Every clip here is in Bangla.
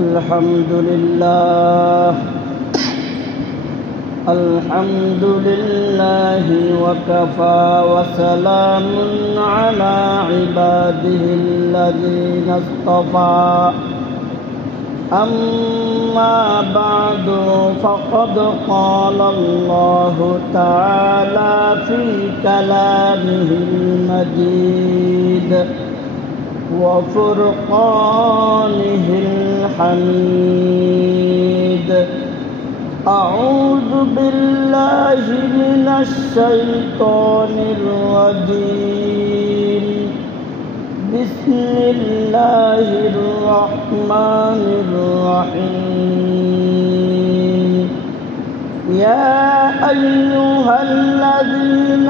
الحمد لله الحمد لله وكفى وسلام على عباده الذين اصطفى أما بعد فقد قال الله تعالى في كلامه المجيد وفرقانه الحميد أعوذ بالله من الشيطان الرجيم بسم الله الرحمن الرحيم يا أيها الذين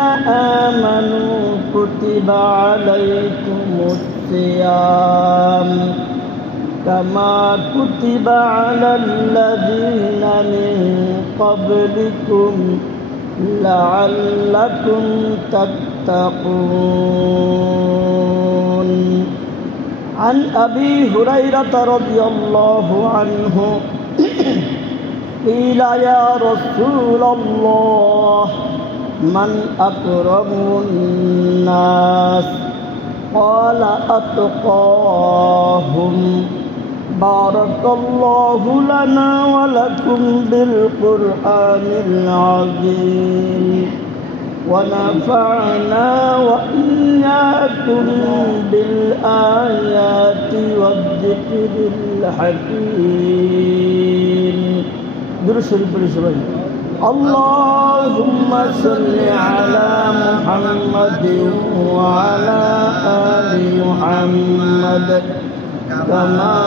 آمنوا كتب عليكم الصيام كما كتب على الذين من قبلكم لعلكم تتقون عن أبي هريرة رضي الله عنه قيل يا رسول الله من أكرم الناس قال أتقاهم بارك الله لنا ولكم بالقرآن العظيم ونفعنا وإياكم بالآيات والذكر الحكيم درس البرشبين اللهم صل على محمد وعلى آل محمد كما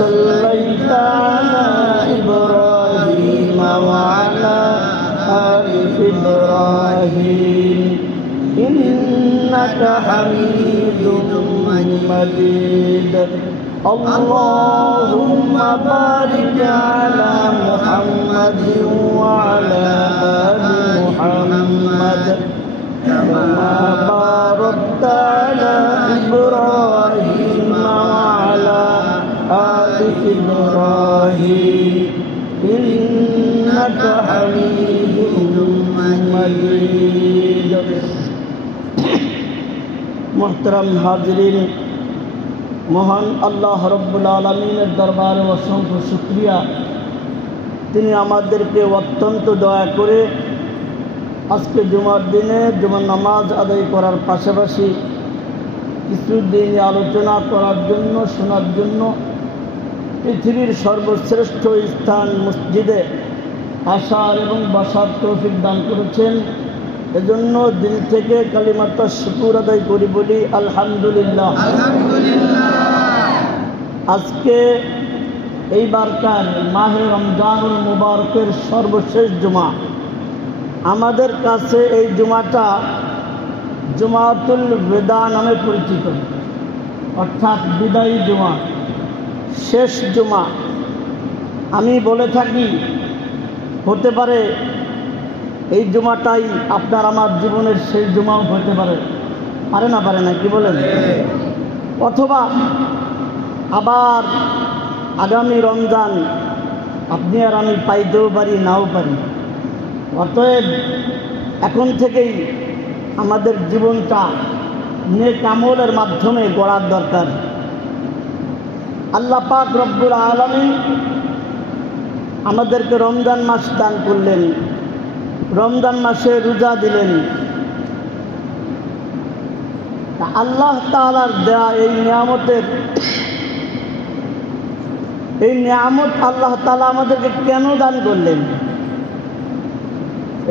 صليت على إبراهيم وعلى آل إبراهيم إنك حميد مجيد اللهم بارك على محمد وعلى آل محمد كما باركت على إبراهيم وعلى آل إبراهيم إنك حميد مجيد محترم حاضرین মহান আল্লাহ রব্বুল আলামিনের দরবারে অসংখ্য শুকরিয়া তিনি আমাদেরকে অত্যন্ত দয়া করে আজকে জুমার দিনে জুমার নামাজ আদায় করার পাশাপাশি কিছু দিন আলোচনা করার জন্য শোনার জন্য পৃথিবীর সর্বশ্রেষ্ঠ স্থান মসজিদে আসার এবং বসার তৌফিক দান করেছেন এজন্য দিল থেকে কালিমাটা শুকর আদায় করি বলি আলহামদুলিল্লাহ। আজকে এই বারকার মাহে রমজানুল মুবারকের সর্বশেষ জুমা। আমাদের কাছে এই জুমাটা জুমাতুল বিদা নামে পরিচিত, অর্থাৎ বিদায়ী জুমা, শেষ জুমা। আমি বলে থাকি হতে পারে এই জুমাটাই আপনার আমার জীবনের শেষ জুমাও হতে পারে, পারে না পারে না, কি বলেন? অথবা আবার আগামী রমজান আপনি আর আমি পাইতেও পারি, নাও পারি। অতএব এখন থেকেই আমাদের জীবনটা নেক আমলের মাধ্যমে গড়ার দরকার। আল্লাহ পাক রব্বুল আলামিন আমাদেরকে রমজান মাস দান করলেন, রমজান মাসে রোজা দিলেন। আল্লাহ তাআলার দেয়া এই নিয়ামত আল্লাহ তাআলা আমাদেরকে কেন দান করলেন?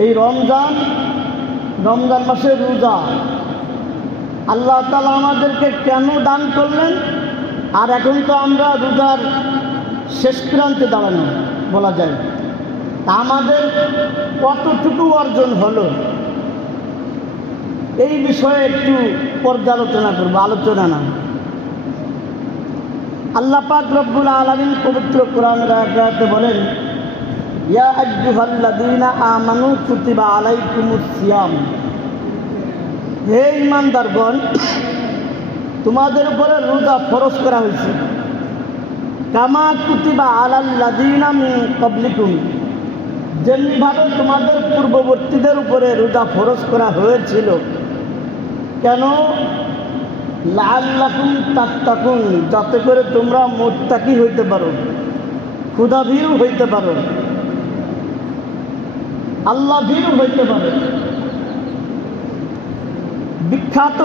এই রমজান মাসে রোজা আল্লাহ তাআলা আমাদেরকে কেন দান করলেন? আর এখন তো আমরা রোজার শেষ প্রান্তে দাঁড়ানো বলা যায়। তা আমাদের কতটুকু অর্জন হলো এই বিষয়ে একটু পর্যালোচনা করবো, আলোচনা না। আল্লাহ পাক রব্বুল আলামিন পবিত্র কোরআনের আয়াতে বলেন, ইয়া আইয়ুহাল্লাযীনা আমানু কুতিবা আলাইকুমুস সিয়াম, হে ঈমানদারগণ, তোমাদের উপরে রোজা ফরজ করা হয়েছে। কামা কুতিবা আলাল্লাযীনা মিন ক্বাবলিকুম, যেমনিভাবে তোমাদের পূর্ববর্তীদের উপরে রোজা ফরজ করা হয়েছিল। কেন? লাআল্লাকুম তাত্তাকুন, যাতে করে তোমরা মুত্তাকি হইতে পারো, ক্ষুধাভীরু হইতে পারো, আল্লাহ ভীরু হইতে পারো। বিখ্যাত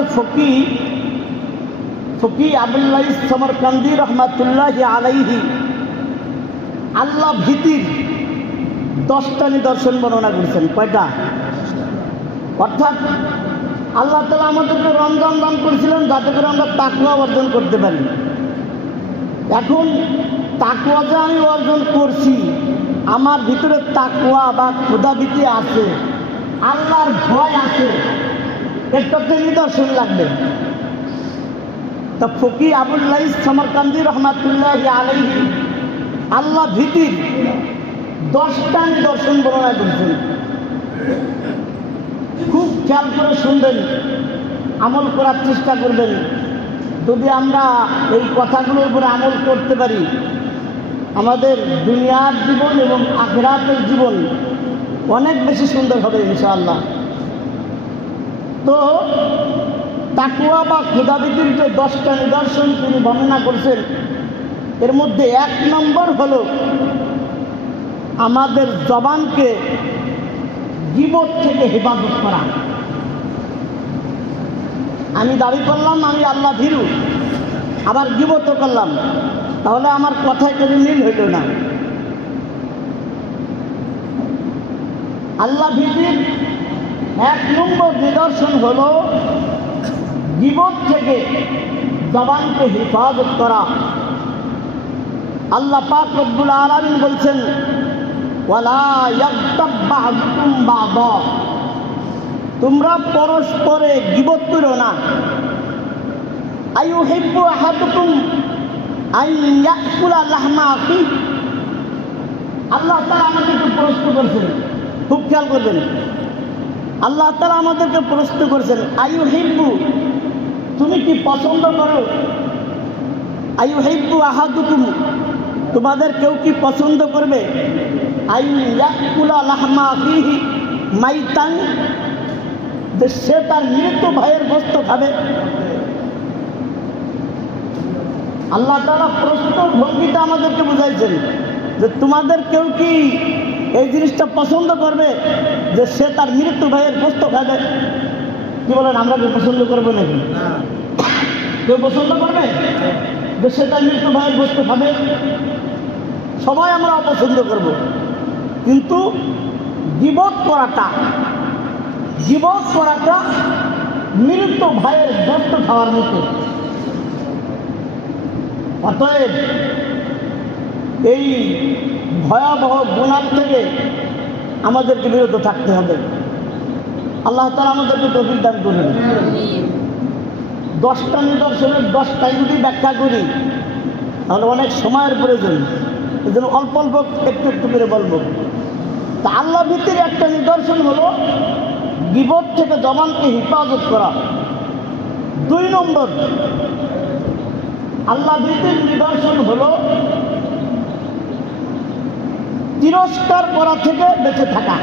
ফকি আবুল্লাহ সমরকান্দি রহমাতুল্লাহি আলাইহি আল্লাহ ভীতির 10টা নিদর্শন বর্ণনা করেছেন। কয়টা? অর্থাৎ আল্লাহ তাআলা আমাদেরকে রমজান দান করেছিলেন যাতে করে আমরা তাকওয়া অর্জন করতে পারি। এখন তাকওয়া যে আমি অর্জন করছি, আমার ভিতরে তাকওয়া বা ক্ষুধাভীতি আছে, আল্লাহর ভয় আছে, একটাতে নিদর্শন লাগবে। তা ফকি আবুল্লাহ সমরকান্দি রহমাতুল্লাহি আলাইহি আল্লাহ ভীতির 10টা নিদর্শন বর্ণনা করেছেন। খুব খেয়াল করে শুনবেন, আমল করার চেষ্টা করবেন। যদি আমরা এই কথাগুলোর উপরে আমল করতে পারি, আমাদের দুনিয়ার জীবন এবং আখিরাতের জীবন অনেক বেশি সুন্দর হবে ইনশাআল্লাহ। তো তাকওয়া বা ক্ষুধাভীতির যে 10টা নিদর্শন তিনি বর্ণনা করেছেন, এর মধ্যে 1 নম্বর হলো আমাদের জবানকে গীবত থেকে হেফাজত করা। আমি দাবি করলাম আমি আল্লাহ ভীরু, আবার গীবতও করলাম, তাহলে আমার কথায় কোনো মিল হইল না। আল্লাহ ভীতির 1 নম্বর নিদর্শন হলো গীবত থেকে জবানকে হেফাজত করা। আল্লাহ পাক রব্বুল আলামিন বলছেন, ওয়ালা ইয়াগতাব বা'দুকুম বা'দা, তোমরা পরস্পরে গীবত করো না। আইয়ুহিব্বু আহাদুকুম আন ইয়াকুলা লাহমা আখিহি, আল্লাহ তাআলা আমাদেরকে প্রশ্ন করছেন, খুব খেয়াল করবেন। আল্লাহ তাআলা আমাদেরকে প্রশ্ন করেছেন, আইয়ুহিব্বু, তুমি কি পছন্দ করো? আইয়ুহিব্বু আহাদুকুম, তোমাদের কেউ কি পছন্দ করবে? আন ইয়াকুলা লাহমা আখিহি মাইতান, যে সে তার মৃত ভাইয়ের গোশত খাবে। আল্লাহ তাআলা প্রশ্ন ভঙ্গিটা আমাদেরকে বুঝাইছেন যে তোমাদের কেউ কি এই জিনিসটা পছন্দ করবে যে সে তার মৃত ভাইয়ের গোশত খাবে? কি বলেন, আমরা কেউ পছন্দ করবো নাকি? কেউ পছন্দ করবে যে সে তার মৃত ভাইয়ের গোশত খাবে? সবাই আমরা অপছন্দ করব। কিন্তু গীবত করাটা মৃত ভাইয়ের গোশত খাওয়ার মতো। অতএব এই ভয়াবহ গুনাহ থেকে আমাদেরকে বিরত থাকতে হবে। আল্লাহ তাআলা আমাদেরকে তৌফিক দান করুন। 10টা নিদর্শনের 10টাই যদি ব্যাখ্যা করি তাহলে অনেক সময়ের প্রয়োজন, এই জন্য অল্প অল্প একটু একটু করে বলবো। তা আল্লাহ ভীতির একটা নিদর্শন হলো গীবত থেকে জবানকে হেফাজত করা। 2 নম্বর আল্লাহ ভীতির নিদর্শন হলো তিরস্কার করা থেকে বেঁচে থাকা।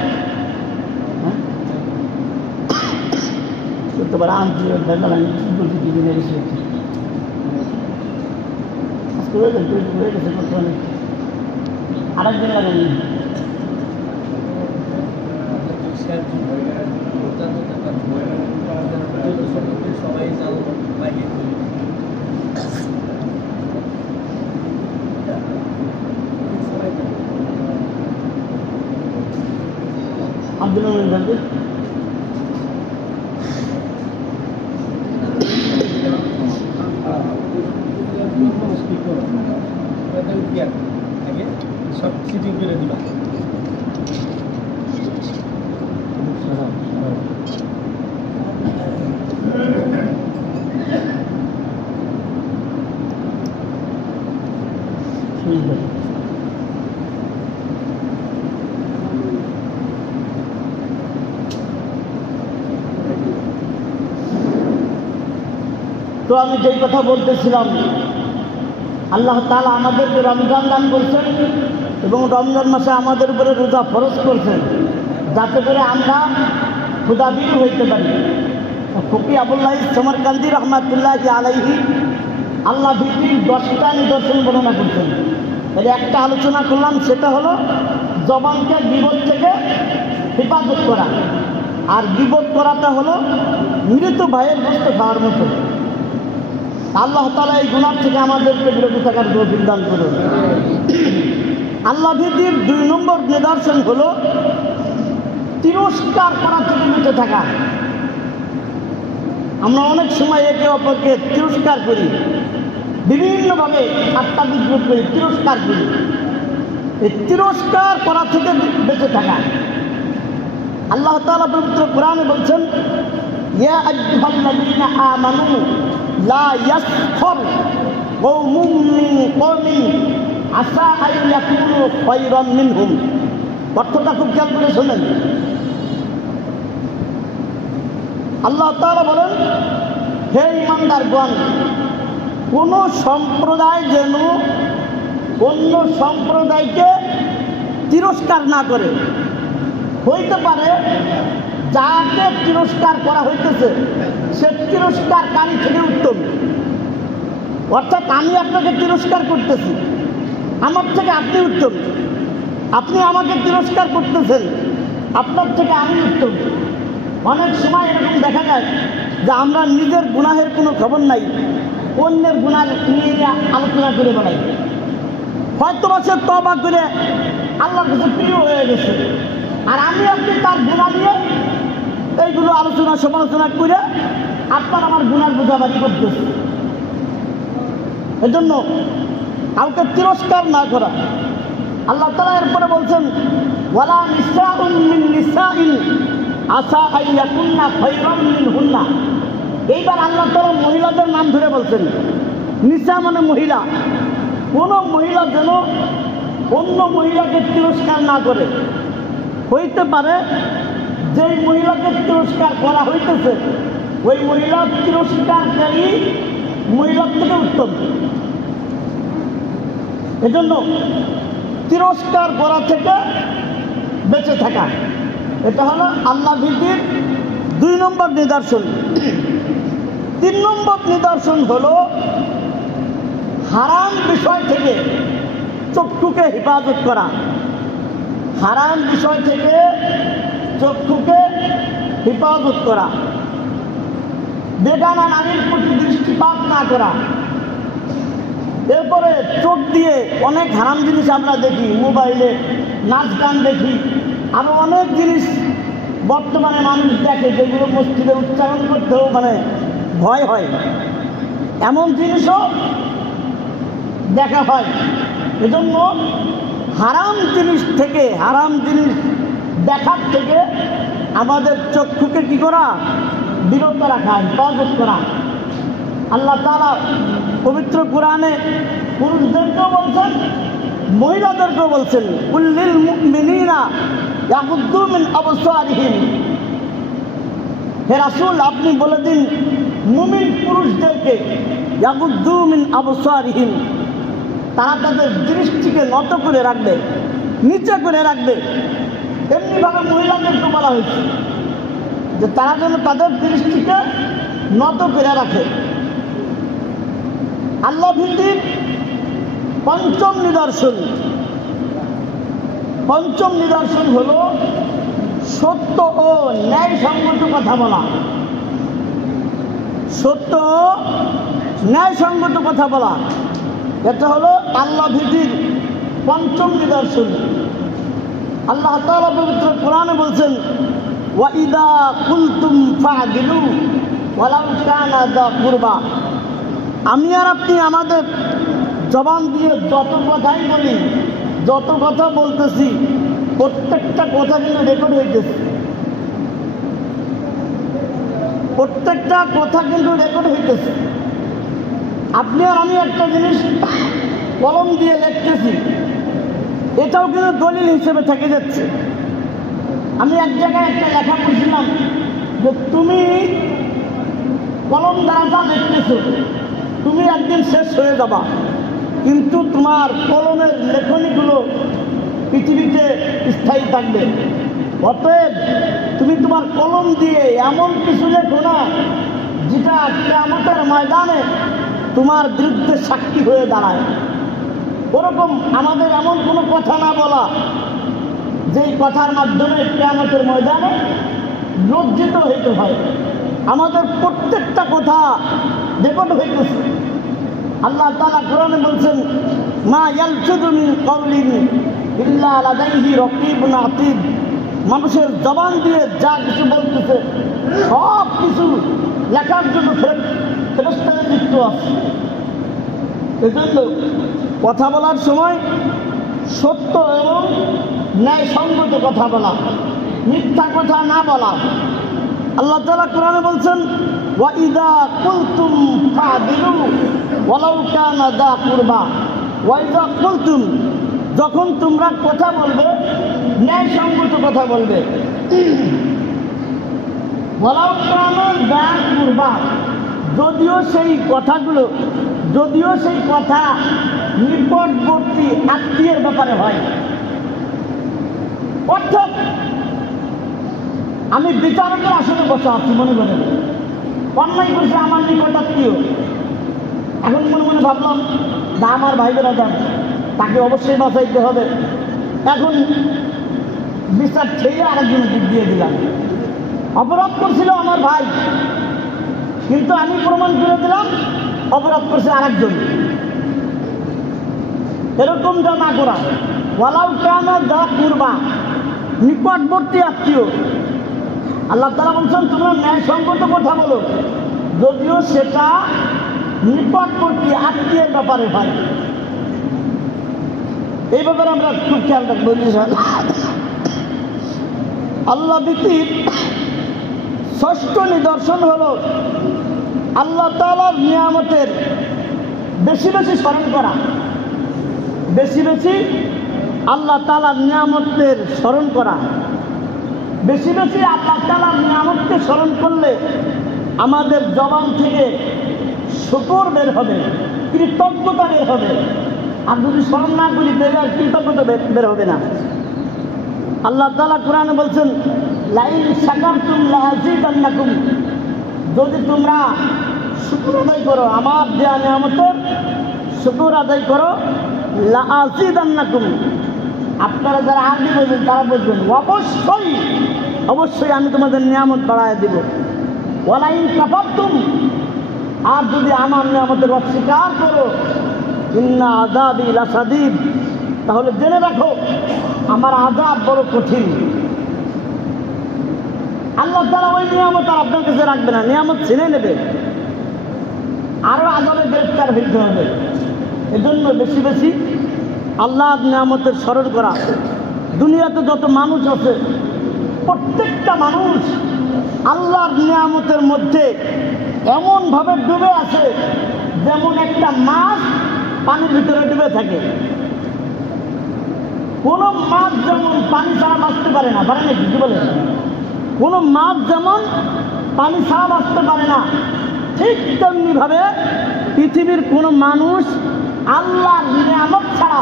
আরেকদিন লাগেনি। আব্দুল মুমিন বলতে সব সিটিং করে দিবা। তো আমি যে কথা বলতেছিলাম আল্লাহ তাআলা আমাদেরকে রমজান দান করছেন এবং রমজান মাসে আমাদের উপরে রোজা ফরজ করছেন যাতে করে আমরা ক্ষুধাবিহীন হইতে পারি। ফকি আবুল্লাহ সমরকান্দি রহমাতুল্লাহ আলাইহি আল্লাহ ভিত্তিক 10টা নিদর্শন বর্ণনা করছেন। তাহলে একটা আলোচনা করলাম, সেটা হলো জবানকে গীবত থেকে হেফাজত করা। আর গীবত করাটা হলো মৃত ভাইয়ের গোশত খাওয়ার মতো। আল্লাহ তাআলা এই গুনাহ থেকে আমাদেরকে বিরত থাকার তৌফিক দান করুন। আল্লাহ ভীতির 2 নম্বর নিদর্শন হলো তিরস্কার করা থেকে বেঁচে থাকা। আমরা অনেক সময় একে অপরকে তিরস্কার করি, বিভিন্নভাবে ঠাট্টা বিদ্রুপ করি, তিরস্কার করি। এই তিরস্কার করা থেকে বেঁচে থাকা। আল্লাহ তাআলা পবিত্র কোরআনে বলছেন, ইয়া আইয়ুহাল্লাযীনা আমানু লা ইয়াসখর কওমুম মিন কওমিন আসা আন ইয়াকুনু খায়রাম মিনহুম। অর্থটা খুব খেয়াল করে শোনেন। আল্লাহ তাআলা বলেন, হে ঈমানদারগণ, কোন সম্প্রদায় যেন অন্য সম্প্রদায়কে তিরস্কার না করে। হইতে পারে যাকে তিরস্কার করা হইতেছে সে তিরস্কারকারী থেকে উত্তম। অর্থাৎ আমি আপনাকে তিরস্কার করতেছি, আমার থেকে আপনি উত্তম। আপনি আমাকে তিরস্কার করতেছেন, আপনার থেকে আমি উত্তম। অনেক সময় এরকম দেখা যায় যে আমরা নিজের গুনাহের কোনো খবর নাই, অন্যের গুনাহ নিয়ে আলোচনা করে বেড়াই। হয়তো বা সে তওবা করে আল্লাহর কাছে প্রিয় হয়ে গেছে, আর আমি আপনি তার গুনাহ নিয়ে এইগুলো আলোচনা সমালোচনা করে আপনার আমার গুনার বোঝাবাজি করতেছি। এজন্য কাউকে তিরস্কার না করা। আল্লাহ তাআলা এরপরে বলছেন, ওয়ালা নিসাউন মিন নিসাইন আসা আন ইয়াকুননা খায়রাম মিনহুন্না। এইবার আল্লাহ তাআলা মহিলাদের নাম ধরে বলছেন। নিসা মানে মহিলা। কোন মহিলা যেন অন্য মহিলাকে তিরস্কার না করে। হইতে পারে যেই মহিলাকে তিরস্কার করা হইতেছে ওই মহিলা তিরস্কারকারী মহিলার থেকে উত্তম। এজন্য তিরস্কার করা থেকে বেঁচে থাকা, এটা হলো আল্লাহ ভীতির 2 নম্বর নিদর্শন। 3 নম্বর নিদর্শন হলো হারাম বিষয় থেকে চক্ষুকে হেফাজত করা। হারাম বিষয় থেকে চক্ষুকে হেফাজত করা, বেগানা নারীর প্রতি দৃষ্টিপাত না করা। এরপরে চোখ দিয়ে অনেক হারাম জিনিস আমরা দেখি, মোবাইলে নাচ গান দেখি, আরও অনেক জিনিস বর্তমানে মানুষ দেখে যেগুলো মসজিদে উচ্চারণ করতেও ভয় হয়। এমন জিনিসও দেখা হয়। এজন্য হারাম জিনিস থেকে, হারাম জিনিস দেখার থেকে আমাদের চক্ষুকে কি করা? বিরত রাখা, হেফাজত করা। আল্লাহ তাআলা পবিত্র কোরআনে পুরুষদেরকেও বলছেন, মহিলাদেরকেও বলছেন, কুল্লিল মুমিনিনা ইয়াগুদ্দু মিন আবসারিহিম। হে রাসূল, আপনি বলে দিন মুমিন পুরুষদেরকে ইয়াগুদ্দু মিন আবসারিহিম, তারা তাদের দৃষ্টিকে নত করে রাখবে, নিচে করে রাখবে। এমনিভাবে মহিলাদেরকে বলা হয়েছে যে তারা যেন তাদের দৃষ্টিকে নত করে রাখে। আল্লাহ ভীতির 5ম নিদর্শন। 5ম নিদর্শন হলো সত্য ও ন্যায়সঙ্গত কথা বলা। সত্য ও ন্যায়সঙ্গত কথা বলা, এটা হলো আল্লাহ ভীতির 5ম নিদর্শন। আল্লাহ তাআলা পবিত্র কোরআনে বলছেন, ওয়া ইযা কুলতুম ফা'দিলু ওয়ালাউ কানা যা কুরবা। আমি আর আপনি আমাদের জবান দিয়ে যত কথাই বলি, যত কথা বলতেছি, প্রত্যেকটা কথা কিন্তু রেকর্ড হইতেছে। প্রত্যেকটা কথা কিন্তু রেকর্ড হইতেছে। আপনি আর আমি একটা জিনিস কলম দিয়ে লিখতেছি, এটাও কিন্তু দলিল হিসেবে থেকে যাচ্ছে। আমি এক জায়গায় একটা লেখা পড়ছিলাম যে তুমি কলম দ্বারা যা লিখতেছ তুমি একদিন শেষ হয়ে যাবা, কিন্তু তোমার কলমের লেখনীগুলো পৃথিবীতে স্থায়ী থাকবে। অতএব তুমি তোমার কলম দিয়ে এমন কিছু লেখো না যেটা কিয়ামতের ময়দানে তোমার বিরুদ্ধে সাক্ষী হয়ে দাঁড়ায়। ওরকম আমাদের এমন কোনো কথা না বলা যেই কথার মাধ্যমে কিয়ামতের ময়দানে লজ্জিত হইতে হয়। আমাদের প্রত্যেকটা কথা রেকর্ড হইতেছে। আল্লাহ তাআলা কোরআনে বলছেন, মা ইয়ালফিযু মিন কাওলিন ইল্লা লাদাইহি রাকীবুন আতীদ। মানুষের জবান দিয়ে যা কিছু বলতেছে সব কিছু লেখার জন্য ফেরেশতারা যুক্ত আছে। এজন্য কথা বলার সময় সত্য এবং ন্যায়সঙ্গত কথা বলা, মিথ্যা কথা না বলা। আল্লাহ তাআলা কোরআনে বলছেন, ওয়া ইযা কুলতুম ফাদিলু ওয়ালাউ কানা যা কুরবা। ওয়া ইযা কুলতুম, যখন তোমরা কথা বলবে ন্যায়সঙ্গত কথা বলবে। ওয়ালাউ কানা যা কুরবা, যদিও সেই কথা নিকটবর্তী আত্মীয়ের ব্যাপারে হয়। অর্থাৎ আমি বিচারকের আসলে বসা আছি, মনে মনে অন্যায় করছে আমার নিকট আত্মীয়। এখন মনে মনে ভাবলাম না, আমার ভাই বেড়াদার, তাকে অবশ্যই বাঁচাইতে হবে। এখন বিচার ছেড়ে আরেকজনের দিক দিয়ে দিলাম। অপরাধ করছিল আমার ভাই, কিন্তু আমি প্রমাণ করে দিলাম অপরাধ করছে আরেকজন। এরকমটা না করা। ওয়ালাউ কানা যা কুরবা, নিকটবর্তী আত্মীয়। আল্লাহ তাআলা বলছেন তোমরা ন্যায়সঙ্গত কথা বলো, যদিও সেটা নিকটবর্তী আত্মীয়ের ব্যাপারে হয়। এই ব্যাপারে আমরা খুব খেয়াল রাখবো। আল্লাহ ভীতির ষষ্ঠ নিদর্শন হলো আল্লাহ তাআলার নিয়ামতের বেশি বেশি স্মরণ করা। বেশি বেশি আল্লাহ তাআলার নিয়ামতের স্মরণ করা। বেশি বেশি আল্লাহ তাআলার নিয়ামতকে স্মরণ করলে আমাদের জবান থেকে শুকর বের হবে, কৃতজ্ঞতা বের হবে। আর যদি স্মরণ না করি তাহলে আর কৃতজ্ঞতা বের হবে না। আল্লাহ তাআলা কোরআনে বলছেন, লাইন শাকারতুম লাযিদান্নাকুম, যদি তোমরা শুকর আদায় করো, আমার দেয়া নিয়ামতের শুকর আদায় করো, লাযিদান্নাকুম, আপনারা যারা আরবি বোঝেন তারা বুঝবেন, অবশ্যই অবশ্যই আমি তোমাদের নিয়ামত বাড়ায় দিব। ওয়ালাইন কাফারতুম, আর যদি আমার নিয়ামতের অস্বীকার করো, ইন্না আযাবি লাশাদীদ, তাহলে জেনে রাখো আমার আযাব বড় কঠিন। আল্লাহ তাআলা ওই নিয়ামত আর আপনার কাছে রাখবে না, নিয়ামত ছিনে নেবে, আরো আযাবে গ্রেফতার হইতে হবে। এজন্য বেশি বেশি আল্লাহর নিয়ামতের স্মরণ করা। দুনিয়াতে যত মানুষ আছে প্রত্যেকটা মানুষ আল্লাহর নিয়ামতের মধ্যে এমনভাবে ডুবে আছে যেমন একটা মাছ পানির ভিতরে ডুবে থাকে। কোনো মাছ যেমন পানি ছাড়া বাঁচতে পারে না, পারে নাকি? কি বলে? কোনো মাছ যেমন পানি ছাড়া বাঁচতে পারে না, ঠিক তেমনিভাবে পৃথিবীর কোনো মানুষ আল্লাহর নিয়ামত ছাড়া,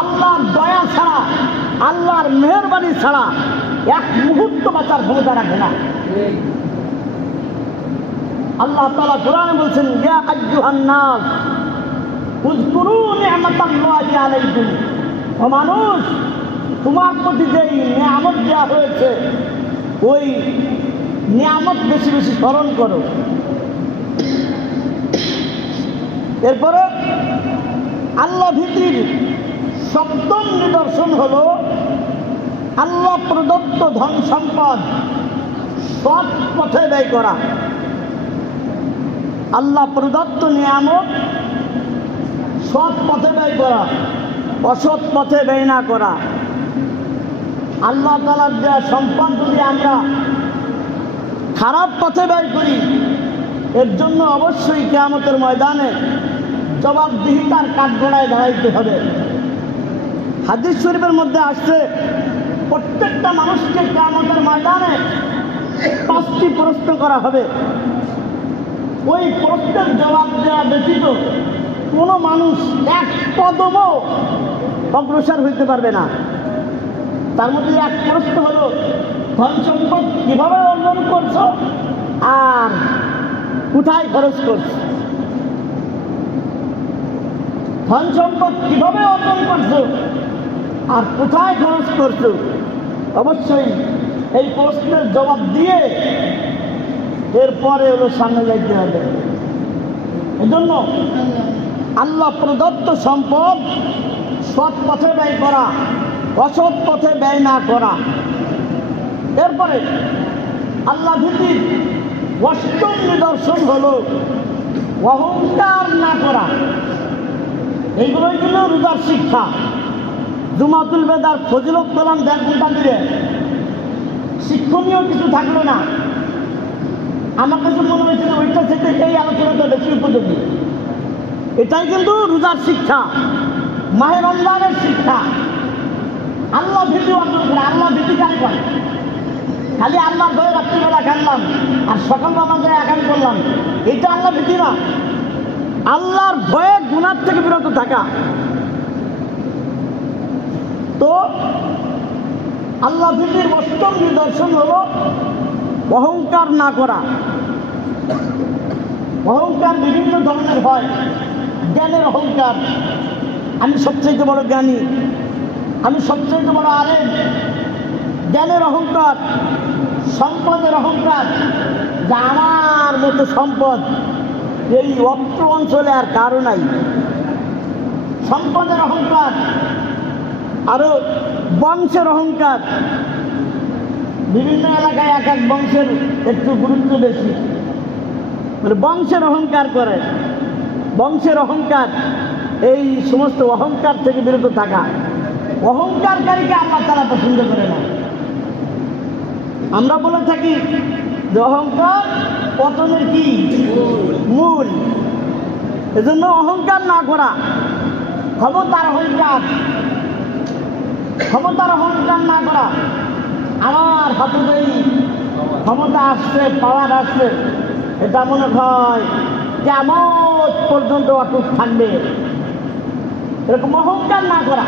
আল্লাহর দয়া ছাড়া, আল্লাহর মেহেরবানি ছাড়া এক মুহূর্ত বাঁচার ক্ষমতা রাখে না। আল্লাহ তাআলা কোরআনে বলছেন, ইয়া আইয়ুহান নাস উযকুরু নি'মাতাল্লাহি আলাইকুম, ও মানুষ, তোমার প্রতি যেই নিয়ামত দেওয়া হয়েছে ওই নিয়ামত বেশি বেশি স্মরণ করো। এরপরে আল্লাহ ভীতির সপ্তম নিদর্শন হলো আল্লাহ প্রদত্ত ধন সম্পদ সৎ পথে ব্যয় করা। আল্লাহ প্রদত্ত নিয়ামত সৎ পথে ব্যয় করা, অসৎ পথে ব্যয় না করা। আল্লাহ তাআলার দেওয়া সম্পদ যদি আমরা খারাপ পথে ব্যয় করি, এর জন্য অবশ্যই কিয়ামতের ময়দানে জবাবদিহিতার কাঠগড়ায় দাঁড়াইতে হবে। হাদিস শরীফের মধ্যে আসছে, প্রত্যেকটা মানুষকে কিয়ামতের ময়দানে 5টি প্রশ্ন করা হবে। ওই প্রশ্নের জবাব দেওয়া ব্যতীত কোনো মানুষ এক কদমও অগ্রসর হইতে পারবে না। তার মধ্যে এক প্রশ্ন হলো, ধন সম্পদ কিভাবে অর্জন করছো আর কোথায় খরচ করছো? ধন সম্পদ কিভাবে অর্জন করছো আর কোথায় খরচ করছো? অবশ্যই এই প্রশ্নের জবাব দিয়ে এরপরে হলো সামনে যাইতে হবে। এজন্য আল্লাহ প্রদত্ত সম্পদ সৎ পথে ব্যয় করা, অসৎ পথে ব্যয় না করা। এরপরে আল্লাহ ভীতির অষ্টম নিদর্শন হলো অহংকার না করা। এইগুলোই কিন্তু রোজার শিক্ষা। জুমাতুল বেদার ফজিলত পেলাম 1.5 ঘন্টা ধরে, শিক্ষণীয় কিছু থাকলো না। আমার কাছে মনে হয়েছিল ওইটা থেকে এই আলোচনাটা বেশি উপযোগী। এটাই কিন্তু রোজার শিক্ষা, মাহে রমজানের শিক্ষা। আল্লাহ ভীতি অর্জন করে, আল্লাহ ভীতি কাজ করে। খালি আল্লাহর ভয়ে রাত্রিবেলা কাঁদলাম আর সকালবেলা করে একান করলাম, এটা আল্লাহ ভীতি না। আল্লাহর ভয়ে গুনাহ থেকে বিরত থাকা। তো আল্লাহ ভীতির অষ্টম নিদর্শন হলো অহংকার না করা। অহংকার বিভিন্ন ধরনের হয়। জ্ঞানের অহংকার, আমি সবচেয়ে বড় জ্ঞানী, আমি সবচেয়ে বড় আলেম। জ্ঞানের অহংকার, সম্পদের অহংকার, যা আমার মতো সম্পদ এই অত্র অঞ্চলে আর কারো নাই। সম্পদের অহংকার। আরো বংশের অহংকার। বিভিন্ন এলাকায় এক এক বংশের একটু গুরুত্ব বেশি, বংশের অহংকার করে। বংশের অহংকার, এই সমস্ত অহংকার থেকে বিরত থাকা। অহংকারকারীকে আল্লাহ তাআলা পছন্দ করে না। আমরা বলে থাকি যে অহংকার পতনের কি মূল। এজন্য অহংকার না করা। ক্ষমতার অহংকার, ক্ষমতার অহংকার না করা। আমার হাতে যেই ক্ষমতা আসছে, পাওয়ার আসছে, এটা মনে হয় কিয়ামত পর্যন্ত অটুট থাকবে, এরকম অহংকার না করা।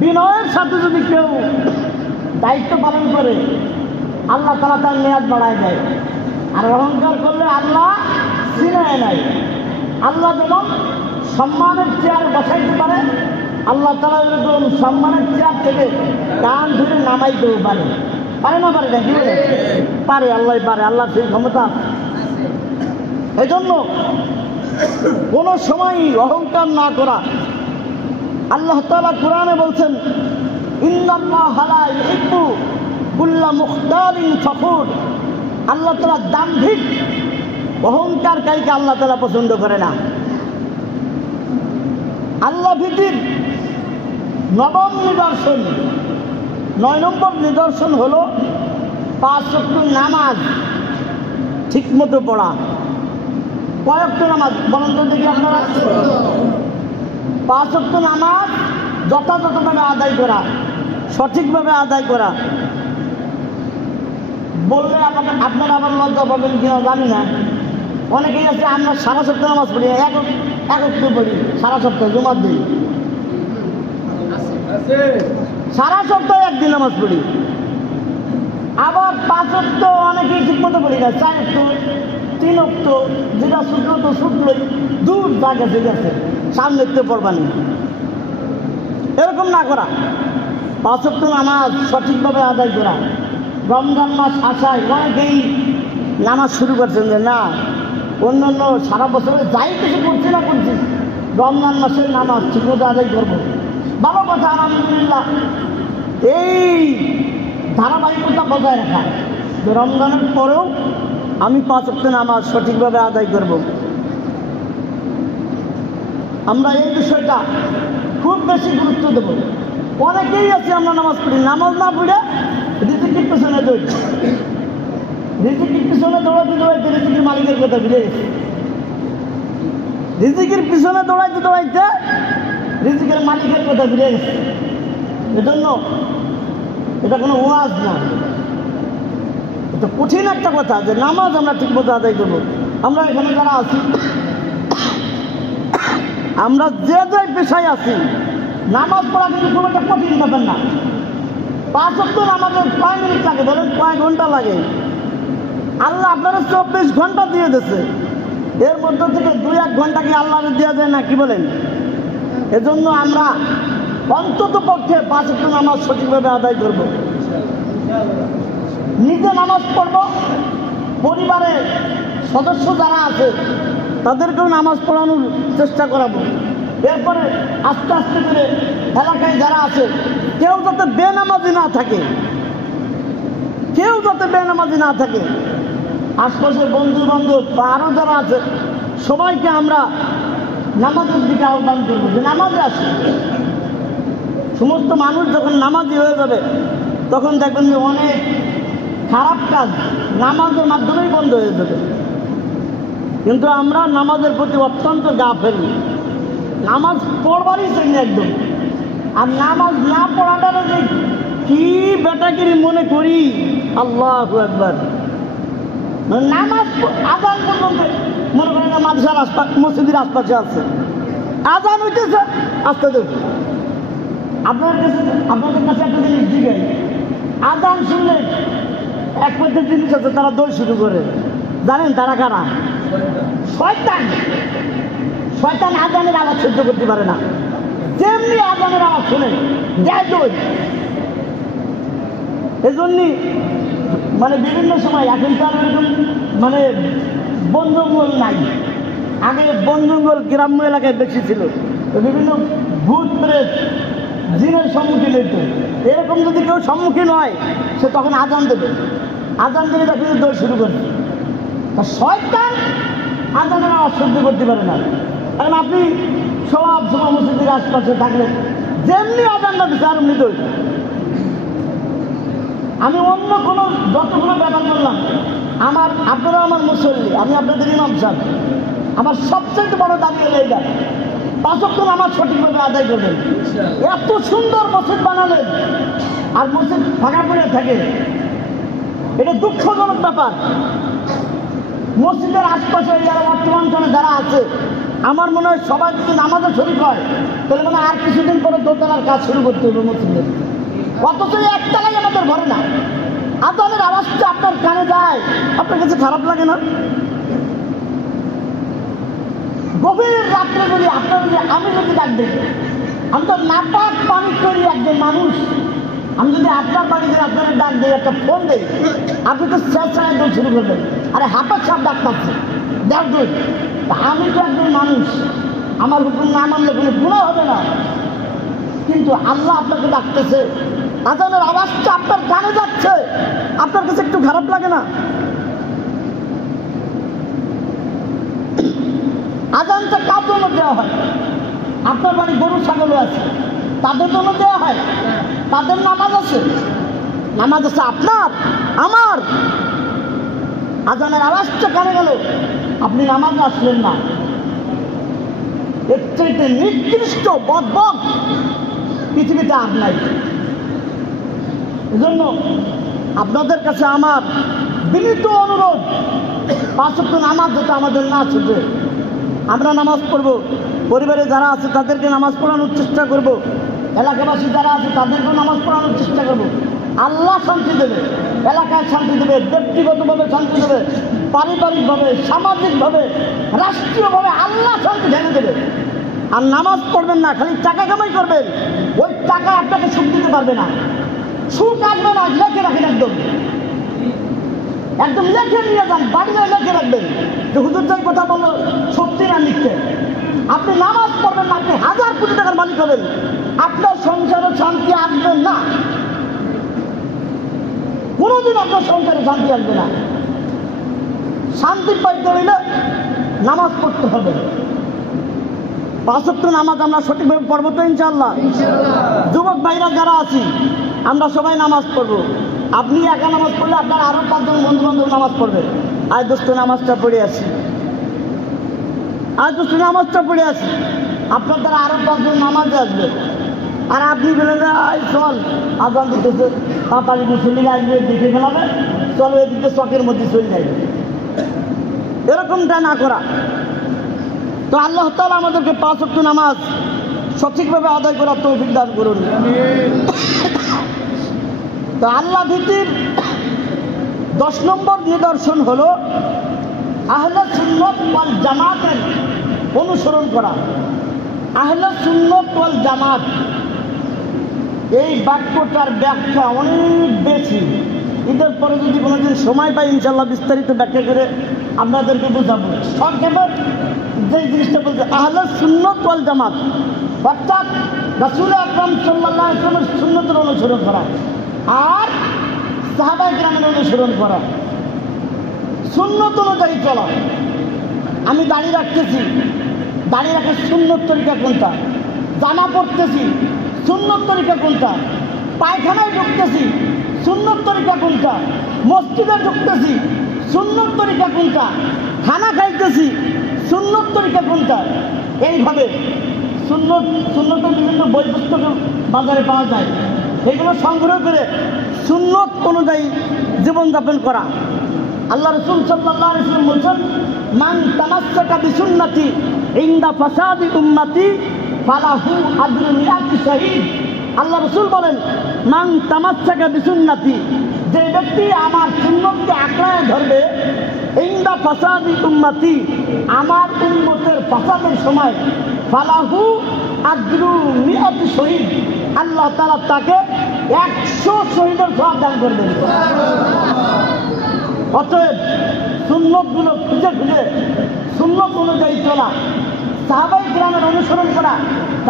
বিনয়ের সাথে যদি কেউ দায়িত্ব পালন করে আল্লাহ তাআলা তার মেয়াদ বাড়ায় দেয়। আর অহংকার করলে আল্লাহ চিনায় নাই। আল্লাহ যেমন সম্মানের চেয়ার বসাইতে পারে, আল্লাহ তাআলা এরকম সম্মানের চেয়ার থেকে কান ধরে নামাইতেও পারে। পারে না পারে না? কি বলে? পারে, আল্লাহ পারে, আল্লাহ সেই ক্ষমতা। এই জন্য কোনো সময় অহংকার না করা। আল্লাহ তাআলা কোরআনে বলছেন, ইন্নাল্লাহা লা ইউহিব্বু কুল্লা মুখতালিন ফখুর। আল্লাহ তাআলা দাম্ভিক অহংকারকারীকে আল্লাহ তাআলা পছন্দ করে না। আল্লাহ ভীতির নবম নিদর্শন, 9 নম্বর নিদর্শন হলো 5 ওয়াক্ত নামাজ ঠিক মতো পড়া। কয় ওয়াক্ত নামাজ বলেন তো দেখি আপনারা? 5 ওয়াক্ত নামাজ যথাযথভাবে আদায় করা, সঠিকভাবে আদায় করা। বললে আপনারা আবার লজ্জা পাবেন কিনা জানি না। অনেকেই আছে আমরা সারা সপ্তাহ নামাজ পড়ি, এক ওয়াক্ত পড়ি সারা সপ্তাহে, জুমার দিন সারা সপ্তাহে একদিন নামাজ পড়ি। আবার 5 ওয়াক্ত অনেকেই ঠিক মতো পড়ি না, 4 ওয়াক্ত, 3 ওয়াক্ত, যেটা শুক্র তো শুক্রই, দূর জায়গা ঠিক আছে, সামনে একটু পড়বানি। এরকম না করা। 5 ওয়াক্ত নামাজ সঠিকভাবে আদায় করা। রমজান মাস আসায় অনেকেই নামাজ শুরু করছেন যে না, অন্যান্য সারা বছরে যাই কিছু করছি না করছি, রমজান মাসের নামাজ ঠিকমতো আদায় করবো। ভালো কথা, আলহামদুলিল্লাহ। এই ধারাবাহিকতা বজায় রাখা, যে রমজানের পরেও আমি 5 ওয়াক্ত নামাজ সঠিকভাবে আদায় করব। আমরা এই বিষয়টা খুব বেশি গুরুত্ব দেব। অনেকেই আছে আমরা নামাজ পড়ি, নামাজ না পড়ে রিজিকের পিছনে দৌড়ি। রিজিকের পিছনে দৌড়াতে দৌড়াইতে রিজিকের মালিকের কথা ভুলে গেছে। রিজিকের পিছনে দৌড়াইতে দৌড়াইতে রিজিকের মালিকের কথা ভুলে গেছে। এজন্য এটা কোনো ওয়াজ না, এটা কঠিন একটা কথা যে নামাজ আমরা ঠিক মতো আদায় করবো। আমরা এখানে যারা আছি আমরা যে যে পেশায় আছি, নামাজ পড়া কিন্তু খুব একটা কঠিন ব্যাপার না। 5 ওয়াক্ত নামাজের কয় মিনিট লাগে বলেন, কয় ঘন্টা লাগে? আল্লাহ আপনারা 24 ঘন্টা দিয়ে দিয়েছে, এর মধ্যে থেকে 2-1 ঘন্টা কি আল্লাহকে দেওয়া যায় না? কি বলেন? এজন্য আমরা অন্তত পক্ষে 5 ওয়াক্ত নামাজ সঠিকভাবে আদায় করব, নিজে নামাজ পড়ব, পরিবারের সদস্য যারা আছে তাদেরকেও নামাজ পড়ানোর চেষ্টা করাবো। এরপরে আস্তে আস্তে করে এলাকায় যারা আছে কেউ যাতে বেনামাজি না থাকে, কেউ যাতে বেনামাজি না থাকে, আশপাশের বন্ধু বান্ধব বা আরও যারা আছে সবাইকে আমরা নামাজের দিকে আহ্বান করবো যে নামাজে আসে। সমস্ত মানুষ যখন নামাজি হয়ে যাবে তখন দেখবেন যে অনেক খারাপ কাজ নামাজের মাধ্যমেই বন্ধ হয়ে যাবে। কিন্তু আমরা নামাজের প্রতি অত্যন্ত গাফেল, নামাজ পড়বারই চাই না একদম। আর নামাজ না পড়াটারে যে কি বেটাগিরি মনে করি, আল্লাহু আকবার। নামাজ আজান পর্যন্ত মনে করেন না মাদ্রাসার আশপাশ, মসজিদের আশপাশে আছে, আজান হইতেছে আসতে দেব। আপনাদের কাছে একটা জিনিস জিজ্ঞাই, আজান শুনলে এক পথের জিনিস আছে, তারা দৌড় শুরু করে। জানেন তারা কারা? শয়তান। শয়তান আজানের আওয়াজ সহ্য করতে পারে না, যেমনি আজানের আওয়াজ শুনে যায় দৌড়। এজন্যই মানে বিভিন্ন সময় এখন তো এরকম মানে বন জঙ্গল নাই, আগে বন জঙ্গল গ্রাম্য এলাকায় বেশি ছিল, তো বিভিন্ন ভূত প্রেত জিনের সম্মুখীন হইত। এরকম যদি কেউ সম্মুখীন হয় সে তখন আজান দেবে, আজান দিলে তখন দৌড় শুরু করবে। শয়তান আজানের আওয়াজ সহ্য করতে পারে না। এখন আপনি সব সময় মসজিদের আশপাশে থাকলে যেমনি আজানটা দিচ্ছে আর এমনি দৌড়। আমি অন্য কোনো যতগুলো ব্যাপার করলাম, আপনারা আমার মুসল্লি, আমি আপনাদের ইমাম সাহেব, আমার সবচেয়ে বড় দাবি হলো এইটা, 5 ওয়াক্ত নামাজ সঠিকভাবে আদায় করবেন। এত সুন্দর মসজিদ বানালেন আর মসজিদ ফাঁকা পড়ে থাকে, এটা দুঃখজনক ব্যাপার। মসজিদের আশপাশে যারা অর্থমন্ত্রণে যারা আছে, আমার মনে হয় সবাই যদি নামাজে শরীক হয় তাহলে মানে আর কিছুদিন পরে দোতলার কাজ শুরু করতে হবে মসজিদের। অথচ একতলায় আমাদের ঘরে না, আজানের আওয়াজটা আপনার কানে যায়, আপনার কাছে খারাপ লাগে না? গভীর রাত্রে যদি আমি যদি ডাক দিই, আমি তো নাপাক পানি করি একজন মানুষ, আমি যদি আপনার বাড়িতে আপনার ডাক দিই, একটা ফোন দিই, আপনি তো চেঁচায় একদম শুরু করবেন, আরে হাঁপার সাপ ডাক পাচ্ছে দেখ দুই। আমি তো একজন মানুষ, আমার হুকুম না মানলে কোনো গুনাহ হবে না, কিন্তু আল্লাহ আপনাকে ডাকতেছে, আজানের আওয়াজটা আপনার কানে যাচ্ছে, আপনার কাছে একটু খারাপ লাগে না? আজানটা কার জন্য দেওয়া হয়? আপনার বাড়ি গরু ছাগলও আছে, তাদের জন্য দেওয়া হয়, তাদের নামাজ আছে, নামাজ আছে আপনার আমার। আজানের আওয়াজটা কানে গেল, আপনি নামাজে আসলেন না, এর চাইতে নির্দিষ্ট বদ পৃথিবীতে আর নাই। এজন্য আপনাদের কাছে আমার বিনীত অনুরোধ, 5 ওয়াক্ত নামাজ যাতে আমাদের না ছুটে, আমরা নামাজ পড়ব, পরিবারে যারা আছে তাদেরকে নামাজ পড়ানোর চেষ্টা করব, এলাকাবাসী যারা আছে তাদেরকেও নামাজ পড়ানোর চেষ্টা করব। আল্লাহ শান্তি দেবে, এলাকায় শান্তি দেবে, ব্যক্তিগতভাবে শান্তি দেবে, পারিবারিকভাবে, সামাজিকভাবে, রাষ্ট্রীয়ভাবে আল্লাহ শান্তি ঢেলে দেবে। আর নামাজ পড়বেন না, খালি টাকা কামাই করবেন, ওই টাকা আপনাকে সুখ দিতে পারবে না, সুখ আসবে না। লেখে রাখেন, একদম লেখে নিয়ে যান, বাড়িতে লেখে রাখবেন যে হুজুর যাই কথা বললো সত্যি না লিখতে। আপনি নামাজ পড়বেন না, আপনি 1000 কোটি টাকার মালিক হবেন, আপনার সংসারে শান্তি আসবে না, কোনোদিন আপনার সংসারে শান্তি আসবে না। শান্তি পাইতে হইলে নামাজ পড়তে হবে। 5 ওয়াক্ত নামাজ আমরা সঠিকভাবে পড়বো তো ইনশাআল্লাহ? যুবক ভাইরা যারা আছি আমরা সবাই নামাজ পড়বো। আপনি একা নামাজ পড়লে আপনার আরো 5 জন বন্ধু বান্ধব নামাজ পড়বে। আজ দোস্ত নামাজটা পড়ে আসি, আজ দোস্ত নামাজটা পড়ে আসি, আপনার দ্বারা আরো 5 জন নামাজে আসবে। আর আপনি বলে যায় চল আজান দিতেছে, তাড়াতাড়ি মুসলিম আসবে, দেখে ফেলাবে, চলো এদিকে চকের মধ্যে চলে যাবে। এরকমটা না করা, তো আল্লাহ তাআলা আমাদেরকে 5 ওয়াক্ত নামাজ সঠিকভাবে আদায় করার তৌফিক দান করুন। তো আল্লাহ ভীতির 10 নম্বর নিদর্শন হলো আহলে সুন্নাত ওয়াল জামাতের অনুসরণ করা। আহলে সুন্নাত ওয়াল জামাত এই বাক্যটার ব্যাখ্যা অনেক বেশি। ঈদের পরে যদি কোনোদিন সময় পাই ইনশাল্লাহ বিস্তারিত ব্যাখ্যা করে আপনাদেরকে বোঝাবো। সংক্ষেপে যে জিনিসটা বলছে আহলে সুন্নাত ওয়াল জামাত অর্থাৎ রাসূল আকরাম সাল্লাল্লাহু আলাইহি ওয়াসাল্লামের সুন্নতের অনুসরণ করা আর সাহাবায়ে কেরামের অনুসরণ করা, সুন্নত অনুযায়ী চলা। আমি দাড়ি রাখতেছি, দাড়ি রাখার সুন্নত তরিকা কোনটা? জামা পড়তেছি, সুন্নত তরিকা কোনটা? পায়খানায় ঢুকতেছি, সুন্নত তরিকা কোনটা? মসজিদে ঢুকতেছি, সুন্নত তরিকা কোনটা? খানা খাইতেছি, সুন্নত তরিকা কোনটা? এইভাবে সুন্নতের বিভিন্ন বই পুস্তক বাজারে পাওয়া যায়, এগুলো সংগ্রহ করে সুন্নত অনুযায়ী জীবনযাপন করা। আল্লাহ রাসূল সাল্লাল্লাহু আলাইহি ওয়াসাল্লাম বলেছেন, মান তামাসসাকা বিসুন্নতি ইনদা ফাসাদি উম্মতি ফালাহু আজরু মিআতি শাহীদ। আল্লাহ রাসূল বলেন, মান তামাসসাকা বিসুন্নতি, যে ব্যক্তি আমার সুন্নতকে আঁকড়ায় ধরবে, ইনদা ফাসাদি উম্মতি, আমার উম্মতের ফাসাদের সময়, ফালাহু আজরু মিআতি শহীদ, আল্লাহ তাআলা তাকে 100 শহীদের সওয়াব দান করবেন। অতএব সুন্নতগুলো খুঁজে খুঁজে সুন্নত অনুযায়ী চলা, সাহাবায়ে কেরামের অনুসরণ করা।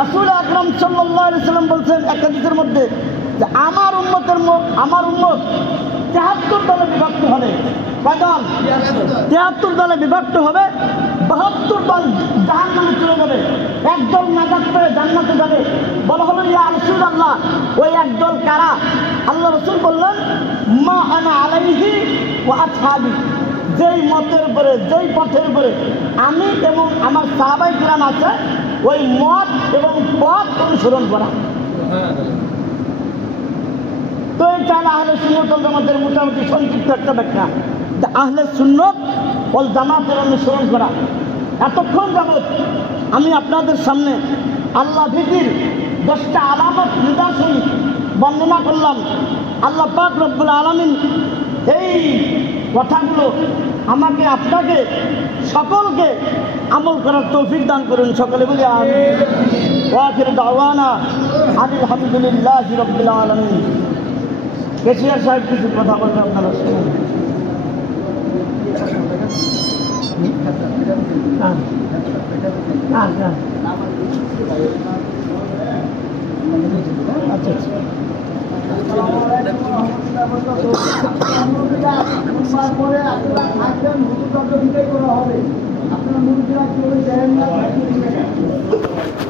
রাসূল আকরাম সাল্লাল্লাহু আলাইহি ওয়াসাল্লাম বলছেন এক হাদিসের মধ্যে যে আমার উম্মত 73 দলে বিভক্ত হবে। কয় দল? 73 দলে বিভক্ত হবে। 72 দল জাহান্নামে চলে যাবে, একদল নাজাত পেয়ে জান্নাতে যাবে। বলা হলো, ইয়া রাসূলুল্লাহ, ওই একদল কারা? আল্লাহ রাসূল বললেন, মা আনা আলাইহি ওয়া আসহাবি, যেই মতের উপরে, যেই পথের উপরে আমি এবং আমার সাহাবায়ে কেরাম আছে, ওই মত এবং পথ অনুসরণ করা। তো এটা আহলে সুন্নাত ওয়াল জামাতের মোটামুটি সংক্ষিপ্ত একটা ব্যাখ্যা। আহলে সুন্নাত ওয়াল জামাতের অনুসরণ করা। এতক্ষণ যাবৎ আমি আপনাদের সামনে আল্লাহ ভীতির 10টা আলামত নিদর্শন বর্ণনা করলাম। আল্লাহ পাক রব্বুল আলামিন এই কথাগুলো আমাকে, আপনাকে, সকলকে আমল করার তৌফিক দান করুন। সকলে বলি আমিন। ওয়া আখিরু দাওয়ানা আলহামদুলিল্লাহি রাব্বিল আলামিন। কেশিয়ার সাহেব কিছু কথা বলবেন, আপনারা শুনুন। আচ্ছা।